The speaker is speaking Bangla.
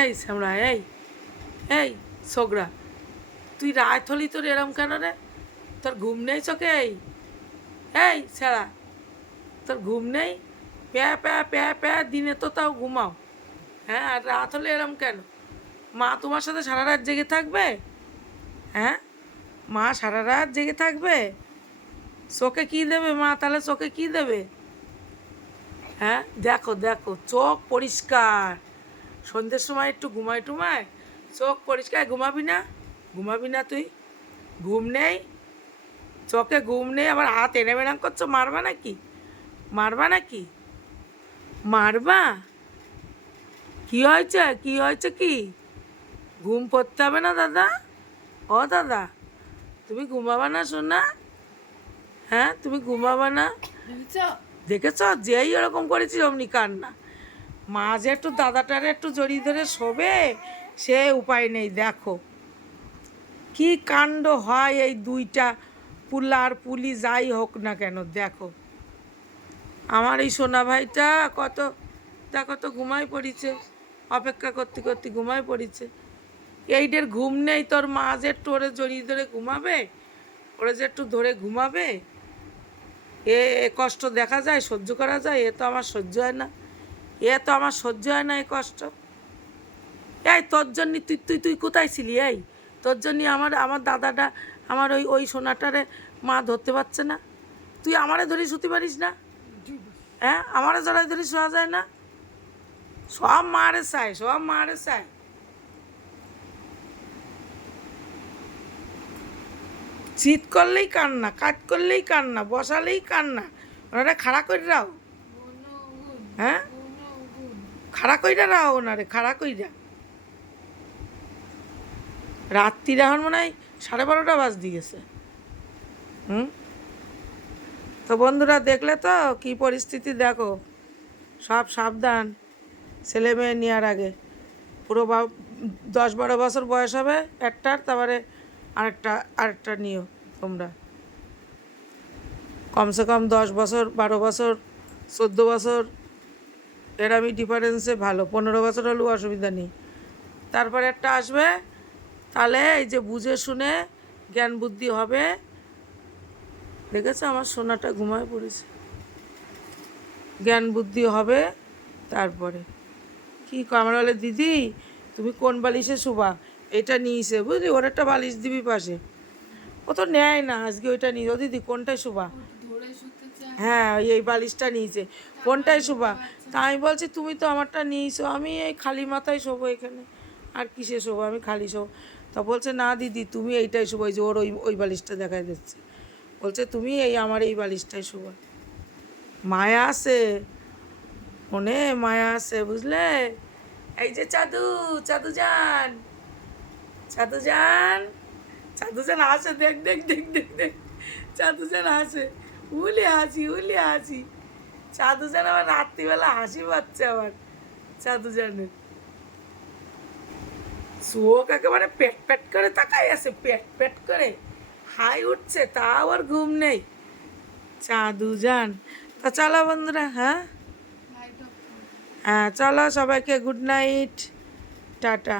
এই শ্যামরা, এই এই ছোকরা, তুই রাত হলি তোর এরম কেন রে? তোর ঘুম নেই চোখে? এই ছেড়া, তোর ঘুম নেই? প্যা প্যা প্যা প্যা দিনে তো তাও ঘুমাও, হ্যাঁ? আর রাত হলে এরম কেন? মা তোমার সাথে সারা রাত জেগে থাকবে? হ্যাঁ, মা সারা রাত জেগে থাকবে? চোখে কী দেবে মা তাহলে? চোখে কী দেবে? হ্যাঁ, দেখো দেখো, চোখ পরিষ্কার, সন্ধ্যের সময় একটু ঘুমায় টুমায়, চোখ পরিষ্কার। ঘুমাবি না? ঘুমাবি না তুই? ঘুম নেই চোখে? ঘুম নেই, আবার হাত এনে বেড়াং করছো? মারবা নাকি? মারবা নাকি? মারবা? কি হয়েছে? কি হয়েছে? কি ঘুম পড়তে হবে না দাদা? ও দাদা, তুমি ঘুমাবা না শোনা? হ্যাঁ, তুমি ঘুমাবা না? দেখেছ, যেই ওরকম করেছি অমনি কান্না। মা যে একটু দাদাটারে একটু জড়িয়ে ধরে শোবে, সে উপায় নেই। দেখো কি কাণ্ড হয় এই দুইটা পুলার পুলি যাই হোক না কেন। দেখো আমার এই সোনা ভাইটা কত, দেখো তো ঘুমায় পড়িছে, অপেক্ষা করতে করতে ঘুমায় পড়িছে। এইটার ঘুম নেই, তোর মা যে একটু ওরে জড়িয়ে ধরে ঘুমাবে, ওরে যে একটু ধরে ঘুমাবে, এ কষ্ট দেখা যায়, সহ্য করা যায়? এ তো আমার সহ্য হয় না, এ তো আমার সহ্য হয় না এ কষ্ট। এই তোর জন্য তুই তুই তুই কোথায় ছিলি? এই তোর জন্য আমার আমার দাদাটা, আমার ওই ওই সোনাটারে মা ধরতে পারছে না। তুই আমারে ধরে শুতে পারিস না? হ্যাঁ, আমারে জড়াই ধরে শোয়া যায় না? সব মারে চায়, সব মারে চায়। শীত করলেই কান্না, কাজ করলেই কান্না, বসালেই কান্না। ওনারে খাড়া করে রাও, হ্যাঁ, খাড়া কইরা রাও ওনারে, খাড়া কইরা। রাত্রির এখন মনে হয় 12:30 বাজতে গেছে। হুম, তো বন্ধুরা দেখলে তো কি পরিস্থিতি? দেখো, সব সাবধান ছেলে মেয়ে নেওয়ার আগে। পুরো 10-12 বছর বয়স হবে একটার, তারপরে আরেকটা নিও তোমরা। কমসে কম 10 বছর, 12 বছর, 14 বছর, এরমই ডিফারেন্সে ভালো। 15 বছর হলেও অসুবিধা নেই। তারপরে একটা আসবে, তাহলে এই যে বুঝে শুনে জ্ঞান বুদ্ধি হবে। দেখেছো আমার সোনাটা ঘুমায় পড়েছে, জ্ঞান বুদ্ধি হবে। তারপরে কি আমার বলে, দিদি তুমি কোন বালিশে শোবা? এটা নিয়েছে বুঝলি, ওর একটা বালিশ দিবি পাশে। ও তো নেয় না, আজকে ওইটা নিয়ে। ও দিদি কোনটায় শোবা? হ্যাঁ, এই বালিশটা নিয়েছে, কোনটায় শোবা? তা আমি বলছি তুমি তো আমারটা নিয়েছো, আমি এই খালি মাথায় শোবো এখানে, আর কিসে শোবো, আমি খালি শোবো। তা বলছে না দিদি তুমি এইটাই শোবো, এই যে ওর ওই ওই বালিশটা দেখাই দিচ্ছে, বলছে তুমি এই আমার এই বালিশটাই শোবা। মায়া আছে মনে, মায়া আছে বুঝলে। এই যে চাদু, চাদু যান, চাদু যান, চাদু যান আসে, দেখ দেখ দেখ দেখ দেখ, চাদু যান আসে, উলি হাসি উলি হাসি। চাদু যান আবার রাত্রিবেলা হাসি পাচ্ছে আবার চাদু জানের। চোখ একেবারে পেট পেট করে তাকাই আছে, পেট পেট করে হাই উঠছে, তাও আর ঘুম নেই চাদু যান। তা চলো বন্ধুরা, হ্যাঁ হ্যাঁ চলো, সবাইকে গুড নাইট, টাটা।